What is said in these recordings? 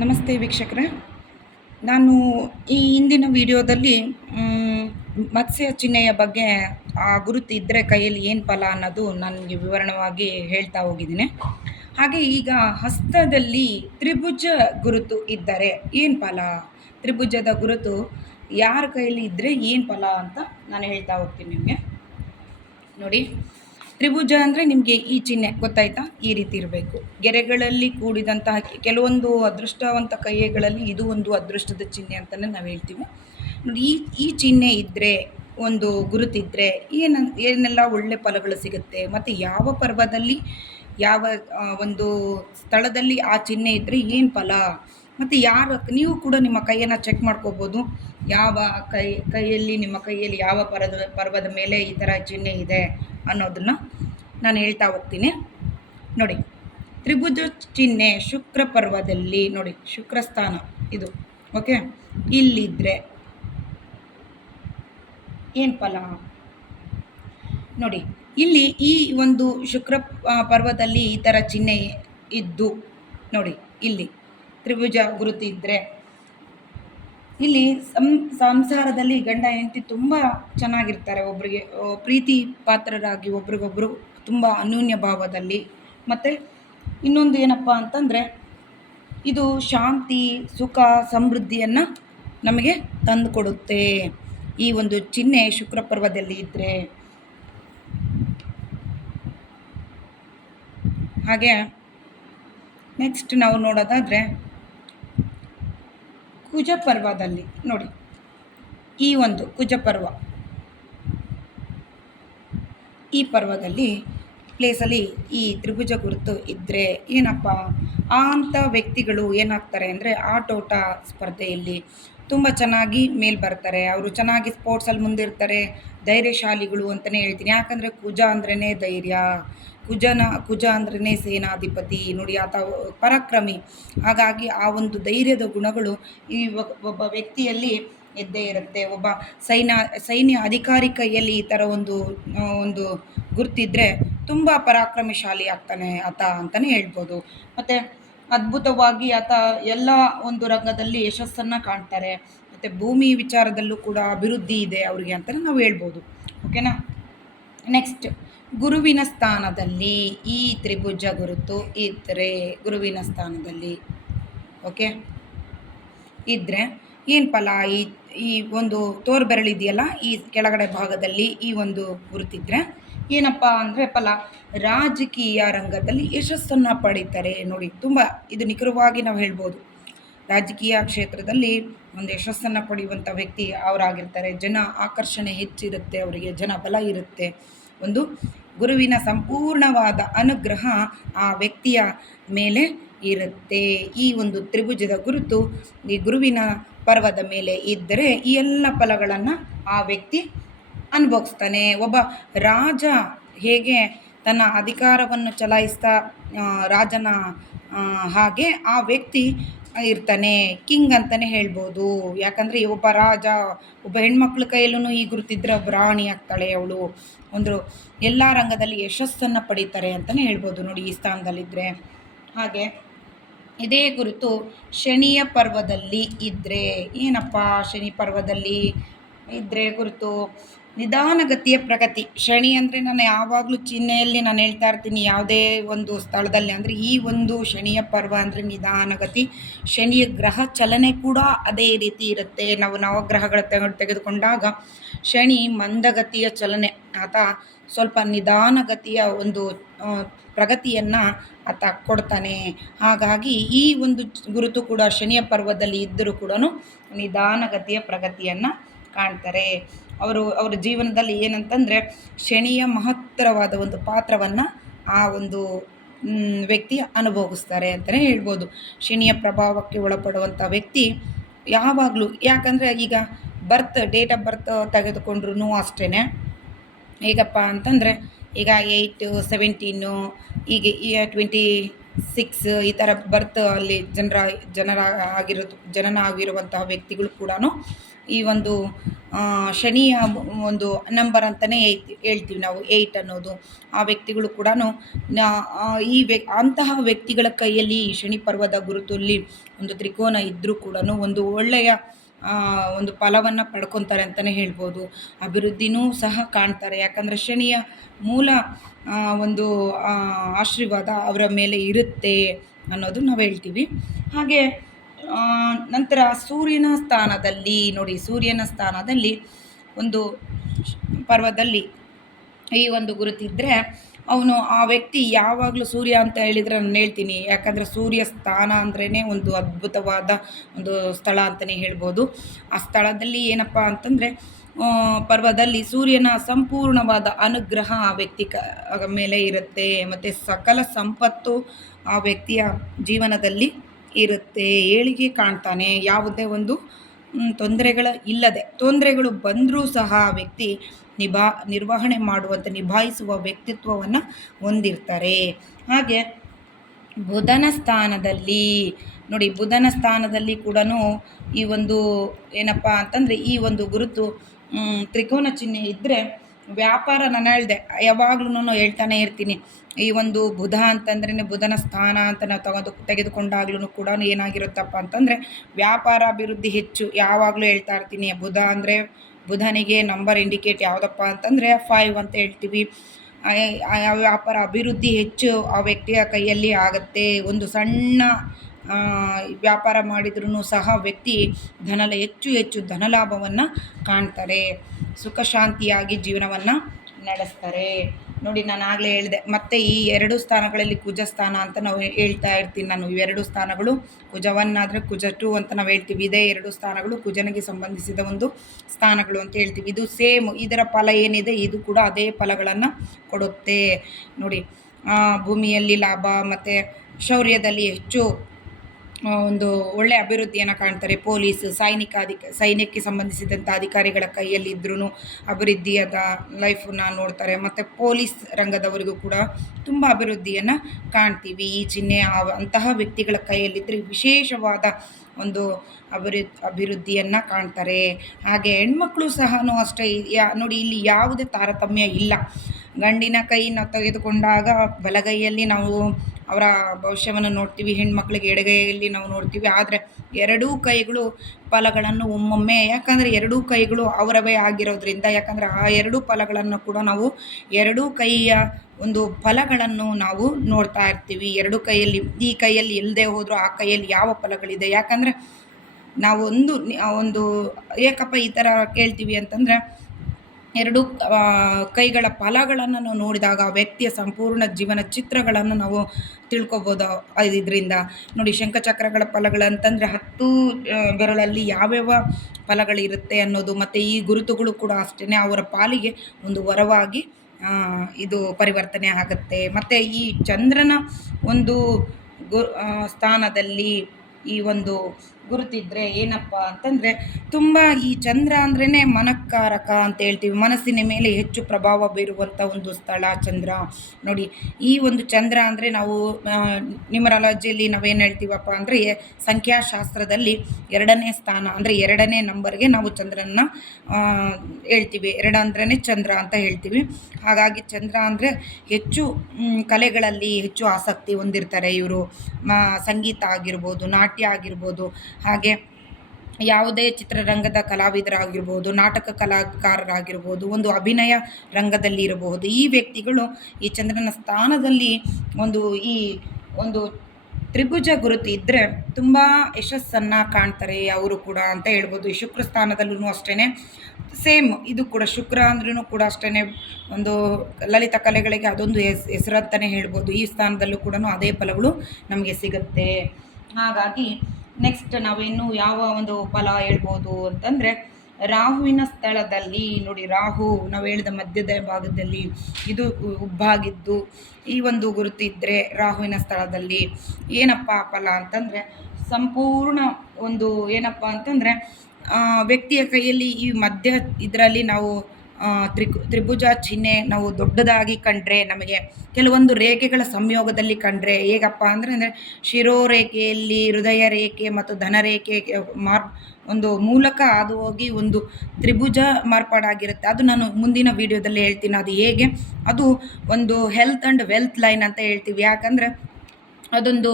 ನಮಸ್ತೆ ವೀಕ್ಷಕರೇ. ನಾನು ಈ ಹಿಂದಿನ ವಿಡಿಯೋದಲ್ಲಿ ಮತ್ಸ್ಯ ಚಿಹ್ನೆಯ ಬಗ್ಗೆ ಆ ಗುರುತು ಇದ್ದರೆ ಕೈಯಲ್ಲಿ ಏನು ಫಲ ಅನ್ನೋದು ನನಗೆ ವಿವರಣವಾಗಿ ಹೇಳ್ತಾ ಹೋಗಿದ್ದೀನಿ. ಹಾಗೆ ಈಗ ಹಸ್ತದಲ್ಲಿ ತ್ರಿಭುಜ ಗುರುತು ಇದ್ದರೆ ಏನು ಫಲ, ತ್ರಿಭುಜದ ಗುರುತು ಯಾರ ಕೈಯಲ್ಲಿ ಇದ್ದರೆ ಏನು ಫಲ ಅಂತ ನಾನು ಹೇಳ್ತಾ ಹೋಗ್ತೀನಿ ನಿಮಗೆ. ನೋಡಿ, ತ್ರಿಭುಜ ಅಂದರೆ ನಿಮಗೆ ಈ ಚಿಹ್ನೆ ಗೊತ್ತಾಯ್ತಾ? ಈ ರೀತಿ ಇರಬೇಕು. ಗೆರೆಗಳಲ್ಲಿ ಕೂಡಿದಂತಹ ಕೆಲವೊಂದು ಅದೃಷ್ಟವಂತ ಕೈಗಳಲ್ಲಿ ಇದು ಒಂದು ಅದೃಷ್ಟದ ಚಿಹ್ನೆ ಅಂತಲೇ ನಾವು ಹೇಳ್ತೀವಿ. ನೋಡಿ, ಈ ಚಿಹ್ನೆ ಇದ್ದರೆ, ಒಂದು ಗುರುತಿದ್ದರೆ ಏನೆಲ್ಲ ಒಳ್ಳೆ ಫಲಗಳು ಸಿಗುತ್ತೆ, ಮತ್ತು ಯಾವ ಪರ್ವದಲ್ಲಿ ಯಾವ ಒಂದು ಸ್ಥಳದಲ್ಲಿ ಆ ಚಿಹ್ನೆ ಇದ್ದರೆ ಏನು ಫಲ, ಮತ್ತು ನೀವು ಕೂಡ ನಿಮ್ಮ ಕೈಯನ್ನು ಚೆಕ್ ಮಾಡ್ಕೋಬೋದು. ಯಾವ ಕೈಯಲ್ಲಿ ನಿಮ್ಮ ಕೈಯಲ್ಲಿ ಯಾವ ಪರ್ವದ ಮೇಲೆ ಈ ಥರ ಚಿಹ್ನೆ ಇದೆ ಅನ್ನೋದನ್ನು ನಾನು ಹೇಳ್ತಾ ಹೋಗ್ತೀನಿ. ನೋಡಿ, ತ್ರಿಭುಜ ಚಿಹ್ನೆ ಶುಕ್ರ ಪರ್ವದಲ್ಲಿ, ನೋಡಿ ಶುಕ್ರ ಸ್ಥಾನ ಇದು, ಓಕೆ, ಇಲ್ಲಿದ್ದರೆ ಏನು ಫಲ ನೋಡಿ. ಇಲ್ಲಿ ಈ ಒಂದು ಶುಕ್ರ ಪರ್ವದಲ್ಲಿ ಈ ಥರ ಚಿಹ್ನೆ ಇದ್ದು ನೋಡಿ, ಇಲ್ಲಿ ತ್ರಿಭುಜ ಗುರುತು ಇದ್ದರೆ ಇಲ್ಲಿ ಸಂಸಾರದಲ್ಲಿ ಗಂಡ ಹೆಂಡತಿ ತುಂಬ ಚೆನ್ನಾಗಿರ್ತಾರೆ, ಒಬ್ರಿಗೆ ಪ್ರೀತಿ ಪಾತ್ರರಾಗಿ ಒಬ್ರಿಗೊಬ್ಬರು ತುಂಬ ಅನ್ಯೋನ್ಯ ಭಾವದಲ್ಲಿ. ಮತ್ತು ಇನ್ನೊಂದು ಏನಪ್ಪ ಅಂತಂದರೆ, ಇದು ಶಾಂತಿ, ಸುಖ, ಸಮೃದ್ಧಿಯನ್ನು ನಮಗೆ ತಂದುಕೊಡುತ್ತೆ ಈ ಒಂದು ಚಿಹ್ನೆ ಶುಕ್ರ ಪರ್ವದಲ್ಲಿ ಇದ್ದರೆ. ಹಾಗೆ ನೆಕ್ಸ್ಟ್ ನಾವು ನೋಡೋದಾದರೆ ಕುಜ ಪರ್ವದಲ್ಲಿ ನೋಡಿ, ಈ ಒಂದು ಕುಜ ಪರ್ವ, ಈ ಪರ್ವದಲ್ಲಿ ಪ್ಲೇಸಲ್ಲಿ ಈ ತ್ರಿಭುಜ ಗುರುತು ಇದ್ದರೆ ಏನಪ್ಪ, ಅಂಥ ವ್ಯಕ್ತಿಗಳು ಏನಾಗ್ತಾರೆ ಅಂದರೆ ಆಟೋಟ ಸ್ಪರ್ಧೆಯಲ್ಲಿ ತುಂಬ ಚೆನ್ನಾಗಿ ಮೇಲ್ ಬರ್ತಾರೆ. ಅವರು ಚೆನ್ನಾಗಿ ಸ್ಪೋರ್ಟ್ಸಲ್ಲಿ ಮುಂದಿರ್ತಾರೆ, ಧೈರ್ಯಶಾಲಿಗಳು ಅಂತಲೇ ಹೇಳ್ತೀನಿ. ಯಾಕಂದರೆ ಕುಜ ಅಂದ್ರೇ ಧೈರ್ಯ, ಕುಜ ಅಂದ್ರೇ ಸೇನಾಧಿಪತಿ ನೋಡಿ, ಆತ ಪರಾಕ್ರಮಿ. ಹಾಗಾಗಿ ಆ ಒಂದು ಧೈರ್ಯದ ಗುಣಗಳು ಈ ಒಬ್ಬ ವ್ಯಕ್ತಿಯಲ್ಲಿ ಇದ್ದೇ ಇರುತ್ತೆ. ಒಬ್ಬ ಸೈನ್ಯ ಅಧಿಕಾರಿ ಕೈಯಲ್ಲಿ ಈ ಥರ ಒಂದು ಗುರ್ತಿದ್ರೆ ತುಂಬ ಪರಾಕ್ರಮಶಾಲಿ ಆಗ್ತಾನೆ ಆತ ಅಂತಲೇ ಹೇಳ್ಬೋದು. ಮತ್ತು ಅದ್ಭುತವಾಗಿ ಆತ ಎಲ್ಲ ಒಂದು ರಂಗದಲ್ಲಿ ಯಶಸ್ಸನ್ನು ಕಾಣ್ತಾರೆ. ಮತ್ತು ಭೂಮಿ ವಿಚಾರದಲ್ಲೂ ಕೂಡ ಅಭಿವೃದ್ಧಿ ಇದೆ ಅವರಿಗೆ ಅಂತಲೇ ನಾವು ಹೇಳ್ಬೋದು. ಓಕೆನಾ. ನೆಕ್ಸ್ಟ್, ಗುರುವಿನ ಸ್ಥಾನದಲ್ಲಿ ಈ ತ್ರಿಭುಜ ಗುರುತು ಇದ್ದರೆ, ಗುರುವಿನ ಸ್ಥಾನದಲ್ಲಿ ಓಕೆ ಇದ್ದರೆ ಏನು ಫಲ, ಈ ಒಂದು ತೋರು ಬೆರಳಿದೆಯಲ್ಲ ಈ ಕೆಳಗಡೆ ಭಾಗದಲ್ಲಿ ಈ ಒಂದು ಗುರುತಿದ್ರೆ ಏನಪ್ಪ ಅಂದರೆ ಫಲ, ರಾಜಕೀಯ ರಂಗದಲ್ಲಿ ಯಶಸ್ಸನ್ನು ಪಡೀತಾರೆ ನೋಡಿ. ತುಂಬ ಇದು ನಿಖರವಾಗಿ ನಾವು ಹೇಳ್ಬೋದು, ರಾಜಕೀಯ ಕ್ಷೇತ್ರದಲ್ಲಿ ಒಂದು ಯಶಸ್ಸನ್ನು ಪಡೆಯುವಂಥ ವ್ಯಕ್ತಿ ಅವರಾಗಿರ್ತಾರೆ. ಜನ ಆಕರ್ಷಣೆ ಹೆಚ್ಚಿರುತ್ತೆ, ಅವರಿಗೆ ಜನ ಬಲ ಇರುತ್ತೆ. ಒಂದು ಗುರುವಿನ ಸಂಪೂರ್ಣವಾದ ಅನುಗ್ರಹ ಆ ವ್ಯಕ್ತಿಯ ಮೇಲೆ ಇರುತ್ತೆ. ಈ ಒಂದು ತ್ರಿಭುಜದ ಗುರುತು ಈ ಗುರುವಿನ ಪರ್ವದ ಮೇಲೆ ಇದ್ದರೆ ಈ ಎಲ್ಲ ಫಲಗಳನ್ನು ಆ ವ್ಯಕ್ತಿ ಅನುಭವಿಸ್ತಾನೆ. ಒಬ್ಬ ರಾಜ ಹೇಗೆ ತನ್ನ ಅಧಿಕಾರವನ್ನು ಚಲಾಯಿಸ್ತಾ ರಾಜನ ಹಾಗೆ ಆ ವ್ಯಕ್ತಿ ಇರ್ತಾನೆ, ಕಿಂಗ್ ಅಂತಲೇ ಹೇಳ್ಬೋದು. ಯಾಕಂದರೆ ಒಬ್ಬ ರಾಜ, ಒಬ್ಬ ಹೆಣ್ಮಕ್ಳ ಕೈಯಲ್ಲೂ ಈ ಗುರುತಿದ್ರೆ ಒಬ್ಬ ರಾಣಿ ಆಗ್ತಾಳೆ, ಅವಳು ಒಂದು ಎಲ್ಲ ರಂಗದಲ್ಲಿ ಯಶಸ್ಸನ್ನು ಪಡೀತಾರೆ ಅಂತಲೇ ಹೇಳ್ಬೋದು ನೋಡಿ ಈ ಸ್ಥಾನದಲ್ಲಿದ್ದರೆ. ಹಾಗೆ ಇದೇ ಗುರುತು ಶನಿಯ ಪರ್ವದಲ್ಲಿ ಇದ್ದರೆ ಏನಪ್ಪ, ಶನಿ ಪರ್ವದಲ್ಲಿ ಇದ್ದರೆ ಗುರುತು ನಿಧಾನಗತಿಯ ಪ್ರಗತಿ. ಶನಿ ಅಂದರೆ ನಾನು ಯಾವಾಗಲೂ ಚಿಹ್ನೆಯಲ್ಲಿ ನಾನು ಹೇಳ್ತಾ ಇರ್ತೀನಿ, ಯಾವುದೇ ಒಂದು ಸ್ಥಳದಲ್ಲಿ ಅಂದರೆ ಈ ಒಂದು ಶನಿಯ ಪರ್ವ ಅಂದರೆ ನಿಧಾನಗತಿ. ಶನಿಯ ಗ್ರಹ ಚಲನೆ ಕೂಡ ಅದೇ ರೀತಿ ಇರುತ್ತೆ. ನಾವು ನವಗ್ರಹಗಳ ತೆಗೆದುಕೊಂಡಾಗ ಶನಿ ಮಂದಗತಿಯ ಚಲನೆ, ಆತ ಸ್ವಲ್ಪ ನಿಧಾನಗತಿಯ ಒಂದು ಪ್ರಗತಿಯನ್ನು ಆತ ಕೊಡ್ತಾನೆ. ಹಾಗಾಗಿ ಈ ಒಂದು ಗುರುತು ಕೂಡ ಶನಿಯ ಪರ್ವದಲ್ಲಿ ಇದ್ದರೂ ಕೂಡ ನಿಧಾನಗತಿಯ ಪ್ರಗತಿಯನ್ನು ಕಾಣ್ತಾರೆ. ಅವರ ಜೀವನದಲ್ಲಿ ಏನಂತಂದರೆ ಶನಿಯ ಮಹತ್ತರವಾದ ಒಂದು ಪಾತ್ರವನ್ನು ಆ ಒಂದು ವ್ಯಕ್ತಿ ಅನುಭವಿಸ್ತಾರೆ ಅಂತಲೇ ಹೇಳ್ಬೋದು. ಶನಿಯ ಪ್ರಭಾವಕ್ಕೆ ಒಳಪಡುವಂಥ ವ್ಯಕ್ತಿ ಯಾವಾಗಲೂ, ಯಾಕಂದರೆ ಈಗ ಡೇಟ್ ಆಫ್ ಬರ್ತ್ ತೆಗೆದುಕೊಂಡ್ರೂ ಅಷ್ಟೇ. ಹೇಗಪ್ಪ ಅಂತಂದರೆ ಈಗ 8, 17 ಈಗ 26 ಈ ಥರ ಬರ್ತ್ ಅಲ್ಲಿ ಜನನ ಆಗಿರುವಂತಹ ವ್ಯಕ್ತಿಗಳು ಕೂಡ ಈ ಒಂದು ಶನಿಯ ಒಂದು ನಂಬರ್ ಅಂತಲೇ ಹೇಳ್ತೀವಿ ನಾವು 8 ಅನ್ನೋದು. ಆ ವ್ಯಕ್ತಿಗಳು ಕೂಡ ಅಂತಹ ವ್ಯಕ್ತಿಗಳ ಕೈಯಲ್ಲಿ ಈ ಶನಿ ಪರ್ವದ ಗುರುತಲ್ಲಿ ಒಂದು ತ್ರಿಕೋನ ಇದ್ದರೂ ಕೂಡ ಒಂದು ಒಳ್ಳೆಯ ಒಂದು ಫಲವನ್ನು ಪಡ್ಕೊತಾರೆ ಅಂತಲೇ ಹೇಳ್ಬೋದು. ಅಭಿವೃದ್ಧಿನೂ ಸಹ ಕಾಣ್ತಾರೆ. ಯಾಕಂದರೆ ಶನಿಯ ಮೂಲ ಒಂದು ಆಶೀರ್ವಾದ ಅವರ ಮೇಲೆ ಇರುತ್ತೆ ಅನ್ನೋದು ನಾವು ಹೇಳ್ತೀವಿ. ಹಾಗೆ ನಂತರ ಸೂರ್ಯನ ಸ್ಥಾನದಲ್ಲಿ ನೋಡಿ, ಸೂರ್ಯನ ಸ್ಥಾನದಲ್ಲಿ ಒಂದು ಪರ್ವದಲ್ಲಿ ಈ ಒಂದು ಗುರುತಿದ್ದರೆ ಅವನು ಆ ವ್ಯಕ್ತಿ ಯಾವಾಗಲೂ ಸೂರ್ಯ ಅಂತ ಹೇಳಿದರೆ ನಾನು ಹೇಳ್ತೀನಿ. ಯಾಕಂದರೆ ಸೂರ್ಯ ಸ್ಥಾನ ಅಂದ್ರೇ ಒಂದು ಅದ್ಭುತವಾದ ಒಂದು ಸ್ಥಳ ಅಂತಲೇ ಹೇಳ್ಬೋದು. ಆ ಸ್ಥಳದಲ್ಲಿ ಏನಪ್ಪ ಅಂತಂದರೆ ಪರ್ವದಲ್ಲಿ ಸೂರ್ಯನ ಸಂಪೂರ್ಣವಾದ ಅನುಗ್ರಹ ಆ ವ್ಯಕ್ತಿ ಮೇಲೆ ಇರುತ್ತೆ. ಮತ್ತು ಸಕಲ ಸಂಪತ್ತು ಆ ವ್ಯಕ್ತಿಯ ಜೀವನದಲ್ಲಿ ಇರುತ್ತೆ. ಏಳಿಗೆ ಕಾಣ್ತಾನೆ. ಯಾವುದೇ ಒಂದು ತೊಂದರೆಗಳು ಬಂದರೂ ಸಹ ಆ ವ್ಯಕ್ತಿ ನಿರ್ವಹಣೆ ಮಾಡುವಂಥ ನಿಭಾಯಿಸುವ ವ್ಯಕ್ತಿತ್ವವನ್ನು ಹೊಂದಿರ್ತಾರೆ. ಹಾಗೆ ಬುಧನ ಸ್ಥಾನದಲ್ಲಿ ನೋಡಿ, ಬುಧನ ಸ್ಥಾನದಲ್ಲಿ ಕೂಡ ಈ ಒಂದು ಏನಪ್ಪ ಅಂತಂದರೆ ಈ ಒಂದು ಗುರುತು ತ್ರಿಕೋನ ಚಿಹ್ನೆ ಇದ್ದರೆ ವ್ಯಾಪಾರ, ನಾನು ಹೇಳಿದೆ ಯಾವಾಗ್ಲೂ ಹೇಳ್ತಾನೆ ಇರ್ತೀನಿ. ಈ ಒಂದು ಬುಧ ಅಂತಂದ್ರೇ ಬುಧನ ಸ್ಥಾನ ಅಂತ ನಾವು ತೆಗೆದುಕೊಂಡಾಗ್ಲೂ ಕೂಡ ಏನಾಗಿರುತ್ತಪ್ಪ ಅಂತಂದರೆ ವ್ಯಾಪಾರ ಅಭಿವೃದ್ಧಿ ಹೆಚ್ಚು. ಯಾವಾಗಲೂ ಹೇಳ್ತಾ ಇರ್ತೀನಿ, ಬುಧನಿಗೆ ನಂಬರ್ ಇಂಡಿಕೇಟ್ ಯಾವುದಪ್ಪ ಅಂತಂದರೆ 5 ಅಂತ ಹೇಳ್ತೀವಿ. ವ್ಯಾಪಾರ ಅಭಿವೃದ್ಧಿ ಹೆಚ್ಚು ಆ ವ್ಯಕ್ತಿಯ ಕೈಯಲ್ಲಿ ಆಗುತ್ತೆ. ಒಂದು ಸಣ್ಣ ವ್ಯಾಪಾರ ಮಾಡಿದ್ರೂ ಸಹ ವ್ಯಕ್ತಿ ಹೆಚ್ಚು ಧನಲಾಭವನ್ನು ಕಾಣ್ತಾರೆ. ಸುಖ ಶಾಂತಿಯಾಗಿ ಜೀವನವನ್ನು ನಡೆಸ್ತಾರೆ. ನೋಡಿ, ನಾನು ಆಗಲೇ ಹೇಳಿದೆ. ಮತ್ತು ಈ 2 ಸ್ಥಾನಗಳಲ್ಲಿ ಕುಜ ಸ್ಥಾನ ಅಂತ ನಾವು ಹೇಳ್ತಾ ಇರ್ತೀನಿ ನಾನು. ಇವೆರಡು ಸ್ಥಾನಗಳು ಕುಜವನ್ನಾದರೆ ಕುಜ 2 ಅಂತ ನಾವು ಹೇಳ್ತೀವಿ. ಇದೇ 2 ಸ್ಥಾನಗಳು ಕುಜನಿಗೆ ಸಂಬಂಧಿಸಿದ ಒಂದು ಸ್ಥಾನಗಳು ಅಂತ ಹೇಳ್ತೀವಿ. ಇದು ಸೇಮ್, ಇದರ ಫಲ ಏನಿದೆ ಇದು ಕೂಡ ಅದೇ ಫಲಗಳನ್ನು ಕೊಡುತ್ತೆ. ನೋಡಿ, ಭೂಮಿಯಲ್ಲಿ ಲಾಭ ಮತ್ತು ಶೌರ್ಯದಲ್ಲಿ ಹೆಚ್ಚು ಒಂದು ಒಳ್ಳೆಯ ಅಭಿವೃದ್ಧಿಯನ್ನು ಕಾಣ್ತಾರೆ. ಪೊಲೀಸ್, ಸೈನ್ಯಕ್ಕೆ ಸಂಬಂಧಿಸಿದಂಥ ಅಧಿಕಾರಿಗಳ ಕೈಯಲ್ಲಿ ಇದ್ರೂ ಅಭಿವೃದ್ಧಿಯಾದ ಲೈಫನ್ನು ನೋಡ್ತಾರೆ. ಮತ್ತು ಪೊಲೀಸ್ ರಂಗದವರಿಗೂ ಕೂಡ ತುಂಬ ಅಭಿವೃದ್ಧಿಯನ್ನು ಕಾಣ್ತೀವಿ. ಈ ಚಿಹ್ನೆ ಅಂತಹ ವ್ಯಕ್ತಿಗಳ ಕೈಯಲ್ಲಿದ್ದರೆ ವಿಶೇಷವಾದ ಒಂದು ಅಭಿವೃದ್ಧಿಯನ್ನು ಕಾಣ್ತಾರೆ. ಹಾಗೆ ಹೆಣ್ಮಕ್ಳು ಸಹ ಅಷ್ಟೇ. ನೋಡಿ, ಇಲ್ಲಿ ಯಾವುದೇ ತಾರತಮ್ಯ ಇಲ್ಲ. ಗಂಡಿನ ಕೈ ನಾವು ತೆಗೆದುಕೊಂಡಾಗ ಬಲಗೈಯಲ್ಲಿ ನಾವು ಅವರ ಭವಿಷ್ಯವನ್ನು ನೋಡ್ತೀವಿ, ಹೆಣ್ಮಕ್ಳಿಗೆ ಎಡಗೈಯಲ್ಲಿ ನಾವು ನೋಡ್ತೀವಿ. ಆದರೆ ಎರಡೂ ಕೈಗಳು ಫಲಗಳನ್ನು ಒಮ್ಮೊಮ್ಮೆ, ಯಾಕಂದರೆ ಎರಡೂ ಕೈಗಳು ಅವರವೇ ಆಗಿರೋದ್ರಿಂದ, ಯಾಕಂದರೆ ಆ ಎರಡೂ ಫಲಗಳನ್ನು ಕೂಡ ನಾವು ಎರಡೂ ಕೈಯ ಒಂದು ಫಲಗಳನ್ನು ನಾವು ನೋಡ್ತಾ ಇರ್ತೀವಿ. ಎರಡು ಕೈಯಲ್ಲಿ, ಈ ಕೈಯಲ್ಲಿ ಇಲ್ಲದೆ ಹೋದರೂ ಆ ಕೈಯಲ್ಲಿ ಯಾವ ಫಲಗಳಿದೆ. ಯಾಕಂದರೆ ನಾವು ಒಂದು ಏಕಪ್ಪ ಈ ಥರ ಕೇಳ್ತೀವಿ ಅಂತಂದರೆ ಎರಡು ಕೈಗಳ ಫಲಗಳನ್ನು ನಾವು ನೋಡಿದಾಗ ಆ ವ್ಯಕ್ತಿಯ ಸಂಪೂರ್ಣ ಜೀವನ ಚಿತ್ರಗಳನ್ನು ನಾವು ತಿಳ್ಕೊಬೋದು. ಇದರಿಂದ ನೋಡಿ, ಶಂಖಚಕ್ರಗಳ ಫಲಗಳಂತಂದರೆ 10 ಬೆರಳಲ್ಲಿ ಯಾವ್ಯಾವ ಫಲಗಳಿರುತ್ತೆ ಅನ್ನೋದು, ಮತ್ತು ಈ ಗುರುತುಗಳು ಕೂಡ ಅಷ್ಟೇ ಅವರ ಪಾಲಿಗೆ ಒಂದು ವರವಾಗಿ ಇದು ಪರಿವರ್ತನೆ ಆಗುತ್ತೆ. ಮತ್ತು ಈ ಚಂದ್ರನ ಒಂದು ಸ್ಥಾನದಲ್ಲಿ ಈ ಒಂದು ಗುರುತಿದ್ರೆ ಏನಪ್ಪ ಅಂತಂದರೆ ತುಂಬ, ಈ ಚಂದ್ರ ಅಂದ್ರೇ ಮನಃಕಾರಕ ಅಂತ ಹೇಳ್ತೀವಿ. ಮನಸ್ಸಿನ ಮೇಲೆ ಹೆಚ್ಚು ಪ್ರಭಾವ ಬೀರುವಂಥ ಒಂದು ಸ್ಥಳ ಚಂದ್ರ. ನೋಡಿ, ಈ ಒಂದು ಚಂದ್ರ ಅಂದರೆ ನಾವು ನ್ಯೂಮರಾಲಜಿಯಲ್ಲಿ ನಾವೇನು ಹೇಳ್ತೀವಪ್ಪ ಅಂದರೆ ಸಂಖ್ಯಾಶಾಸ್ತ್ರದಲ್ಲಿ 2ನೇ ಸ್ಥಾನ ಅಂದರೆ 2ನೇ ನಂಬರ್ಗೆ ನಾವು ಚಂದ್ರನ ಹೇಳ್ತೀವಿ. 2 ಅಂದ್ರೇ ಚಂದ್ರ ಅಂತ ಹೇಳ್ತೀವಿ. ಹಾಗಾಗಿ ಚಂದ್ರ ಅಂದರೆ ಹೆಚ್ಚು ಕಲೆಗಳಲ್ಲಿ ಹೆಚ್ಚು ಆಸಕ್ತಿ ಹೊಂದಿರ್ತಾರೆ ಇವರು. ಸಂಗೀತ ಆಗಿರ್ಬೋದು, ನಾಟ್ಯ ಆಗಿರ್ಬೋದು, ಹಾಗೆ ಯಾವುದೇ ಚಿತ್ರರಂಗದ ಕಲಾವಿದರಾಗಿರ್ಬೋದು, ನಾಟಕ ಕಲಾಕಾರರಾಗಿರ್ಬೋದು, ಒಂದು ಅಭಿನಯ ರಂಗದಲ್ಲಿ ಇರಬಹುದು. ಈ ವ್ಯಕ್ತಿಗಳು ಈ ಚಂದ್ರನ ಸ್ಥಾನದಲ್ಲಿ ಈ ಒಂದು ತ್ರಿಭುಜ ಗುರುತು ಇದ್ದರೆ ತುಂಬ ಯಶಸ್ಸನ್ನು ಕಾಣ್ತಾರೆ ಅವರು ಕೂಡ ಅಂತ ಹೇಳ್ಬೋದು. ಈ ಶುಕ್ರ ಸ್ಥಾನದಲ್ಲೂ ಅಷ್ಟೇ ಸೇಮ್. ಇದು ಕೂಡ ಶುಕ್ರ ಅಂದ್ರೂ ಕೂಡ ಅಷ್ಟೇ ಒಂದು ಲಲಿತ ಕಲೆಗಳಿಗೆ ಅದೊಂದು ಹೆಸರು ಅಂತಲೇ ಹೇಳ್ಬೋದು. ಈ ಸ್ಥಾನದಲ್ಲೂ ಕೂಡ ಅದೇ ಫಲಗಳು ನಮಗೆ ಸಿಗುತ್ತೆ. ಹಾಗಾಗಿ ನೆಕ್ಸ್ಟ್ ನಾವಿನ್ನು ಯಾವ ಒಂದು ಫಲ ಹೇಳ್ಬೋದು ಅಂತಂದರೆ ರಾಹುವಿನ ಸ್ಥಳದಲ್ಲಿ ನೋಡಿ, ರಾಹು ನಾವು ಹೇಳಿದ ಮಧ್ಯದ ಭಾಗದಲ್ಲಿ ಇದು ಉಬ್ಬಾಗಿದ್ದು ಈ ಒಂದು ಗುರುತಿದ್ದರೆ ರಾಹುವಿನ ಸ್ಥಳದಲ್ಲಿ ಏನಪ್ಪ ಫಲ ಅಂತಂದರೆ ಸಂಪೂರ್ಣ ಒಂದು ಏನಪ್ಪ ಅಂತಂದರೆ ವ್ಯಕ್ತಿಯ ಕೈಯಲ್ಲಿ ಈ ಮಧ್ಯ ಇದರಲ್ಲಿ ನಾವು ತ್ರಿಭುಜ ಚಿಹ್ನೆ ನಾವು ದೊಡ್ಡದಾಗಿ ಕಂಡ್ರೆ, ನಮಗೆ ಕೆಲವೊಂದು ರೇಖೆಗಳ ಸಂಯೋಗದಲ್ಲಿ ಕಂಡ್ರೆ ಹೇಗಪ್ಪ ಅಂದರೆ ಶಿರೋರೇಖೆಯಲ್ಲಿ ಹೃದಯ ರೇಖೆ ಮತ್ತು ಧನರೇಖೆ ಒಂದು ಮೂಲಕ ಅದು ಹೋಗಿ ಒಂದು ತ್ರಿಭುಜ ಮಾರ್ಪಾಡಾಗಿರುತ್ತೆ. ಅದು ನಾನು ಮುಂದಿನ ವಿಡಿಯೋದಲ್ಲಿ ಹೇಳ್ತೀನಿ ಅದು ಹೇಗೆ. ಅದು ಒಂದು ಹೆಲ್ತ್ ಆ್ಯಂಡ್ ವೆಲ್ತ್ ಲೈನ್ ಅಂತ ಹೇಳ್ತೀವಿ. ಯಾಕಂದರೆ ಅದೊಂದು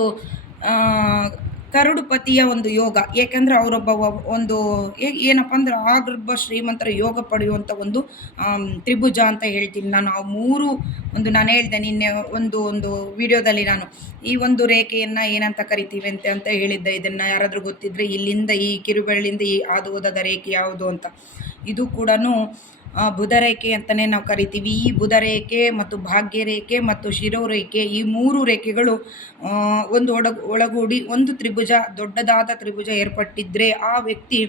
ಕರುಡುಪತಿಯ ಒಂದು ಯೋಗ. ಏಕೆಂದರೆ ಅವರೊಬ್ಬ ಒಂದು ಏನಪ್ಪ ಅಂದ್ರೆ ಆಗರ್ಭ ಶ್ರೀಮಂತರ ಯೋಗ ಪಡೆಯುವಂಥ ಒಂದು ತ್ರಿಭುಜ ಅಂತ ಹೇಳ್ತೀನಿ ನಾನು. ಆ ಮೂರು ನಾನು ಹೇಳಿದೆ ನಿನ್ನೆ ಒಂದು ವಿಡಿಯೋದಲ್ಲಿ, ನಾನು ಈ ಒಂದು ರೇಖೆಯನ್ನು ಏನಂತ ಕರಿತೀವಿ ಅಂತ ಹೇಳಿದ್ದೆ. ಇದನ್ನು ಯಾರಾದರೂ ಗೊತ್ತಿದ್ರೆ ಇಲ್ಲಿಂದ ಈ ಕಿರುಬೆರಳಿಂದ ಈ ಹಾದು ಹೋದ ರೇಖೆ ಯಾವುದು ಅಂತ. ಇದು ಕೂಡ ಬುಧರೇಖೆ ಅಂತಲೇ ನಾವು ಕರಿತೀವಿ. ಈ ಬುಧರೇಖೆ ಮತ್ತು ಭಾಗ್ಯರೇಖೆ ಮತ್ತು ಶಿರೋರೇಖೆ, ಈ ಮೂರು ರೇಖೆಗಳು ಒಂದು ಒಳಗೂಡಿ ಒಂದು ತ್ರಿಭುಜ, ದೊಡ್ಡದಾದ ತ್ರಿಭುಜ ಏರ್ಪಟ್ಟಿದ್ದರೆ ಆ ವ್ಯಕ್ತಿ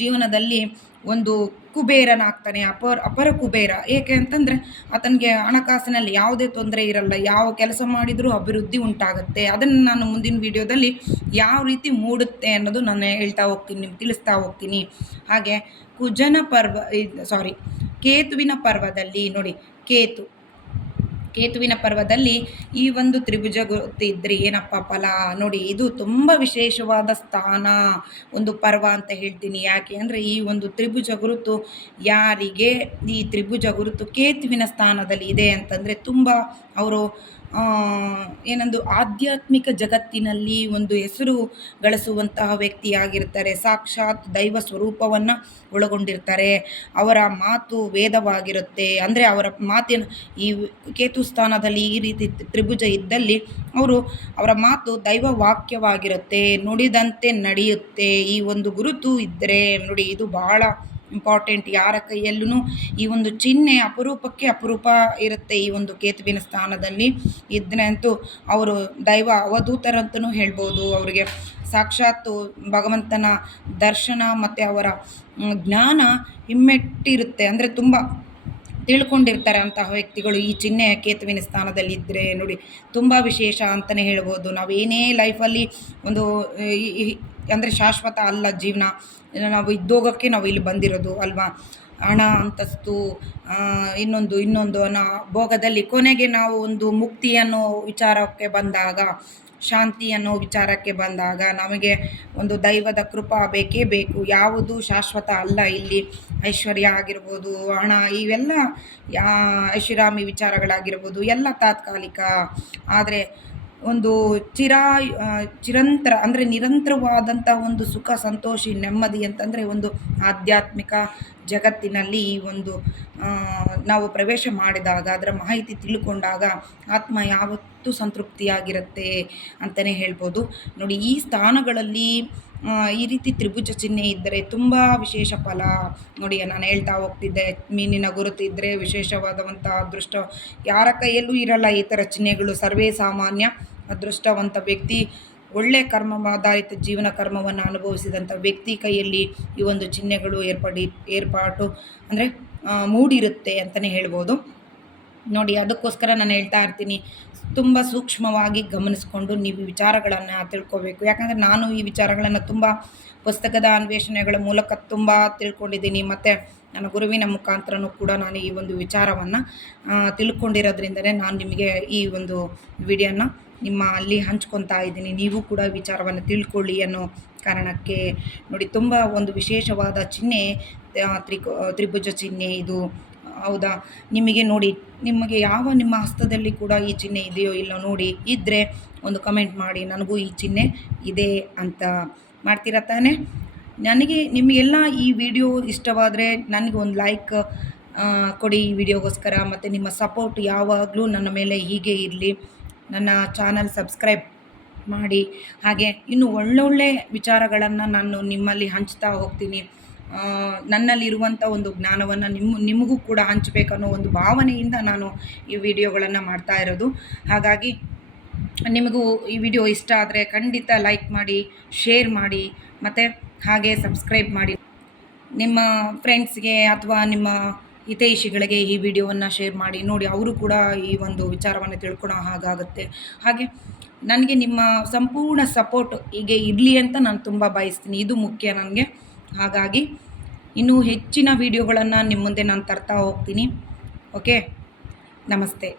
ಜೀವನದಲ್ಲಿ ಒಂದು ಕುಬೇರನಾಗ್ತಾನೆ, ಅಪರ ಕುಬೇರ. ಏಕೆ ಅಂತಂದರೆ ಆತನಿಗೆ ಹಣಕಾಸಿನಲ್ಲಿ ಯಾವುದೇ ತೊಂದರೆ ಇರಲ್ಲ, ಯಾವ ಕೆಲಸ ಮಾಡಿದರೂ ಅಭಿವೃದ್ಧಿ ಉಂಟಾಗುತ್ತೆ. ಅದನ್ನು ನಾನು ಮುಂದಿನ ವಿಡಿಯೋದಲ್ಲಿ ಯಾವ ರೀತಿ ಮೂಡುತ್ತೆ ಅನ್ನೋದು ನಾನು ಹೇಳ್ತಾ ಹೋಗ್ತೀನಿ, ನಿಮ್ಗೆ ತಿಳಿಸ್ತಾ ಹೋಗ್ತೀನಿ. ಹಾಗೆ ಕೇತುವಿನ ಪರ್ವದಲ್ಲಿ ನೋಡಿ, ಕೇತುವಿನ ಪರ್ವದಲ್ಲಿ ಈ ಒಂದು ತ್ರಿಭುಜ ಗೊತ್ತಿದ್ರೆ ಏನಪ್ಪ ಫಲ ನೋಡಿ. ಇದು ತುಂಬ ವಿಶೇಷವಾದ ಸ್ಥಾನ, ಒಂದು ಪರ್ವ ಅಂತ ಹೇಳ್ತೀನಿ. ಯಾಕೆ ಅಂದರೆ ಈ ಒಂದು ತ್ರಿಭುಜ ಗುರುತು ಯಾರಿಗೆ ಈ ತ್ರಿಭುಜ ಗುರುತು ಕೇತುವಿನ ಸ್ಥಾನದಲ್ಲಿ ಇದೆ ಅಂತಂದರೆ ತುಂಬ ಅವರು ಏನೊಂದು ಆಧ್ಯಾತ್ಮಿಕ ಜಗತ್ತಿನಲ್ಲಿ ಒಂದು ಹೆಸರು ಗಳಿಸುವಂತಹ ವ್ಯಕ್ತಿಯಾಗಿರ್ತಾರೆ. ಸಾಕ್ಷಾತ್ ದೈವ ಸ್ವರೂಪವನ್ನು ಒಳಗೊಂಡಿರ್ತಾರೆ. ಅವರ ಮಾತು ವೇದವಾಗಿರುತ್ತೆ. ಅಂದರೆ ಅವರ ಮಾತಿನ ಈ ಕೇತು ಸ್ಥಾನದಲ್ಲಿ ಈ ರೀತಿ ತ್ರಿಭುಜ ಇದ್ದಲ್ಲಿ ಅವರ ಮಾತು ದೈವ ವಾಕ್ಯವಾಗಿರುತ್ತೆ, ನುಡಿದಂತೆ ನಡೆಯುತ್ತೆ. ಈ ಒಂದು ಗುರುತು ಇದ್ದರೆ ನೋಡಿ, ಇದು ಬಹಳ ಇಂಪಾರ್ಟೆಂಟ್. ಯಾರ ಕೈಯಲ್ಲೂ ಈ ಒಂದು ಚಿಹ್ನೆ ಅಪರೂಪಕ್ಕೆ ಅಪರೂಪ ಇರುತ್ತೆ. ಈ ಒಂದು ಕೇತುವಿನ ಸ್ಥಾನದಲ್ಲಿ ಇದ್ರೆ ಅಂತೂ ಅವರು ದೈವ ಅವಧೂತರಂತಲೂ ಹೇಳ್ಬೋದು. ಅವರಿಗೆ ಸಾಕ್ಷಾತ್ತು ಭಗವಂತನ ದರ್ಶನ ಮತ್ತು ಅವರ ಜ್ಞಾನ ಹಿಮ್ಮೆಟ್ಟಿರುತ್ತೆ. ಅಂದರೆ ತುಂಬ ತಿಳ್ಕೊಂಡಿರ್ತಾರೆ ಅಂತಹ ವ್ಯಕ್ತಿಗಳು ಈ ಚಿಹ್ನೆ ಕೇತುವಿನ ಸ್ಥಾನದಲ್ಲಿ ಇದ್ದರೆ ನೋಡಿ, ತುಂಬ ವಿಶೇಷ ಅಂತಲೇ ಹೇಳ್ಬೋದು. ನಾವೇನೇ ಲೈಫಲ್ಲಿ ಒಂದು ಅಂದರೆ ಶಾಶ್ವತ ಅಲ್ಲ ಜೀವನ, ನಾವು ಇದ್ದೋಗೋಕ್ಕೆ ನಾವು ಇಲ್ಲಿ ಬಂದಿರೋದು ಅಲ್ವಾ. ಹಣ, ಅಂತಸ್ತು, ಇನ್ನೊಂದು ಅನ್ನೋ ಭೋಗದಲ್ಲಿ ಕೊನೆಗೆ ನಾವು ಒಂದು ಮುಕ್ತಿ ಅನ್ನೋ ವಿಚಾರಕ್ಕೆ ಬಂದಾಗ, ಶಾಂತಿ ಅನ್ನೋ ವಿಚಾರಕ್ಕೆ ಬಂದಾಗ ನಮಗೆ ಒಂದು ದೈವದ ಕೃಪಾ ಬೇಕೇ ಬೇಕು. ಯಾವುದು ಶಾಶ್ವತ ಅಲ್ಲ ಇಲ್ಲಿ. ಐಶ್ವರ್ಯ ಆಗಿರ್ಬೋದು, ಹಣ, ಇವೆಲ್ಲ ಐಷಾರಾಮಿ ವಿಚಾರಗಳಾಗಿರ್ಬೋದು ಎಲ್ಲ ತಾತ್ಕಾಲಿಕ. ಆದರೆ ಒಂದು ಚಿರಂತರ ಅಂದರೆ ನಿರಂತರವಾದಂಥ ಒಂದು ಸುಖ, ಸಂತೋಷ, ನೆಮ್ಮದಿ ಅಂತಂದರೆ ಒಂದು ಆಧ್ಯಾತ್ಮಿಕ ಜಗತ್ತಿನಲ್ಲಿ ಈ ಒಂದು ನಾವು ಪ್ರವೇಶ ಮಾಡಿದಾಗ, ಅದರ ಮಾಹಿತಿ ತಿಳ್ಕೊಂಡಾಗ ಆತ್ಮ ಯಾವತ್ತೂ ಸಂತೃಪ್ತಿಯಾಗಿರುತ್ತೆ ಅಂತಲೇ ಹೇಳ್ಬೋದು. ನೋಡಿ, ಈ ಸ್ಥಾನಗಳಲ್ಲಿ ಈ ರೀತಿ ತ್ರಿಭುಜ ಚಿಹ್ನೆ ಇದ್ದರೆ ತುಂಬ ವಿಶೇಷ ಫಲ. ನೋಡಿ, ನಾನು ಹೇಳ್ತಾ ಹೋಗ್ತಿದ್ದೆ, ಮೀನಿನ ಗುರುತು ಇದ್ದರೆ ವಿಶೇಷವಾದಂಥ ಅದೃಷ್ಟ ಯಾರ ಕೈಯಲ್ಲೂ ಇರಲ್ಲ. ಈ ಥರ ಚಿಹ್ನೆಗಳು ಸರ್ವೇ ಸಾಮಾನ್ಯ ಅದೃಷ್ಟವಂತ ವ್ಯಕ್ತಿ, ಒಳ್ಳೆ ಆಧಾರಿತ ಜೀವನ ಕರ್ಮವನ್ನು ಅನುಭವಿಸಿದಂಥ ವ್ಯಕ್ತಿ ಕೈಯಲ್ಲಿ ಈ ಒಂದು ಚಿಹ್ನೆಗಳು ಏರ್ಪಾಟು ಅಂದರೆ ಮೂಡಿರುತ್ತೆ ಅಂತಲೇ ಹೇಳ್ಬೋದು. ನೋಡಿ, ಅದಕ್ಕೋಸ್ಕರ ನಾನು ಹೇಳ್ತಾ ಇರ್ತೀನಿ, ತುಂಬ ಸೂಕ್ಷ್ಮವಾಗಿ ಗಮನಿಸ್ಕೊಂಡು ನೀವು ವಿಚಾರಗಳನ್ನು ತಿಳ್ಕೊಬೇಕು. ಯಾಕಂದರೆ ನಾನು ಈ ವಿಚಾರಗಳನ್ನು ತುಂಬ ಪುಸ್ತಕದ ಅನ್ವೇಷಣೆಗಳ ಮೂಲಕ ತುಂಬ ತಿಳ್ಕೊಂಡಿದ್ದೀನಿ. ಮತ್ತು ನನ್ನ ಗುರುವಿನ ಮುಖಾಂತರನೂ ಕೂಡ ನಾನು ಈ ಒಂದು ವಿಚಾರವನ್ನು ತಿಳ್ಕೊಂಡಿರೋದ್ರಿಂದಲೇ ನಾನು ನಿಮಗೆ ಈ ಒಂದು ವಿಡಿಯೋನ ಅಲ್ಲಿ ಹಂಚ್ಕೊತಾ ಇದ್ದೀನಿ. ನೀವು ಕೂಡ ವಿಚಾರವನ್ನು ತಿಳ್ಕೊಳ್ಳಿ ಅನ್ನೋ ಕಾರಣಕ್ಕೆ. ನೋಡಿ, ತುಂಬ ಒಂದು ವಿಶೇಷವಾದ ಚಿಹ್ನೆ ತ್ರಿಭುಜ ಚಿಹ್ನೆ ಇದು. ಹೌದಾ, ನಿಮಗೆ ನೋಡಿ, ನಿಮಗೆ ನಿಮ್ಮ ಹಸ್ತದಲ್ಲಿ ಕೂಡ ಈ ಚಿಹ್ನೆ ಇದೆಯೋ ಇಲ್ಲ ನೋಡಿ. ಇದ್ದರೆ ಒಂದು ಕಮೆಂಟ್ ಮಾಡಿ, ನನಗೂ ಈ ಚಿಹ್ನೆ ಇದೆ ಅಂತ ಮಾಡ್ತೀರಾ ತಾನೇ. ನಿಮಗೆಲ್ಲ ಈ ವಿಡಿಯೋ ಇಷ್ಟವಾದರೆ ನನಗೆ ಒಂದು ಲೈಕ್ ಕೊಡಿ ಈ ವಿಡಿಯೋಗೋಸ್ಕರ. ಮತ್ತು ನಿಮ್ಮ ಸಪೋರ್ಟ್ ಯಾವಾಗಲೂ ನನ್ನ ಮೇಲೆ ಹೀಗೆ ಇರಲಿ. ನನ್ನ ಚಾನಲ್ ಸಬ್ಸ್ಕ್ರೈಬ್ ಮಾಡಿ. ಹಾಗೆ ಇನ್ನೂ ಒಳ್ಳೊಳ್ಳೆ ವಿಚಾರಗಳನ್ನು ನಾನು ನಿಮ್ಮಲ್ಲಿ ಹಂಚ್ತಾ ಹೋಗ್ತೀನಿ. ನನ್ನಲ್ಲಿರುವಂಥ ಒಂದು ಜ್ಞಾನವನ್ನು ನಿಮಗೂ ಕೂಡ ಹಂಚಬೇಕನ್ನೋ ಒಂದು ಭಾವನೆಯಿಂದ ನಾನು ಈ ವಿಡಿಯೋಗಳನ್ನು ಮಾಡ್ತಾ ಇರೋದು. ಹಾಗಾಗಿ ನಿಮಗೂ ಈ ವಿಡಿಯೋ ಇಷ್ಟ ಆದರೆ ಖಂಡಿತ ಲೈಕ್ ಮಾಡಿ, ಶೇರ್ ಮಾಡಿ, ಮತ್ತು ಹಾಗೆ ಸಬ್ಸ್ಕ್ರೈಬ್ ಮಾಡಿ. ನಿಮ್ಮ ಫ್ರೆಂಡ್ಸ್ಗೆ ಅಥವಾ ನಿಮ್ಮ ಹಿತೈಷಿಗಳಿಗೆ ಈ ವಿಡಿಯೋವನ್ನು ಶೇರ್ ಮಾಡಿ. ನೋಡಿ, ಅವರು ಕೂಡ ಈ ಒಂದು ವಿಚಾರವನ್ನು ತಿಳ್ಕೊಳ್ಳೋ ಹಾಗಾಗುತ್ತೆ. ಹಾಗೆ ನನಗೆ ನಿಮ್ಮ ಸಂಪೂರ್ಣ ಸಪೋರ್ಟ್ ಹೀಗೆ ಇರಲಿ ಅಂತ ನಾನು ತುಂಬ ಬಯಸ್ತೀನಿ. ಇದು ಮುಖ್ಯ ನನಗೆ. ಹಾಗಾಗಿ ಇನ್ನೂ ಹೆಚ್ಚಿನ ವೀಡಿಯೋಗಳನ್ನು ನಿಮ್ಮ ಮುಂದೆ ನಾನು ತರ್ತಾ ಹೋಗ್ತೀನಿ. ಓಕೆ, ನಮಸ್ತೆ.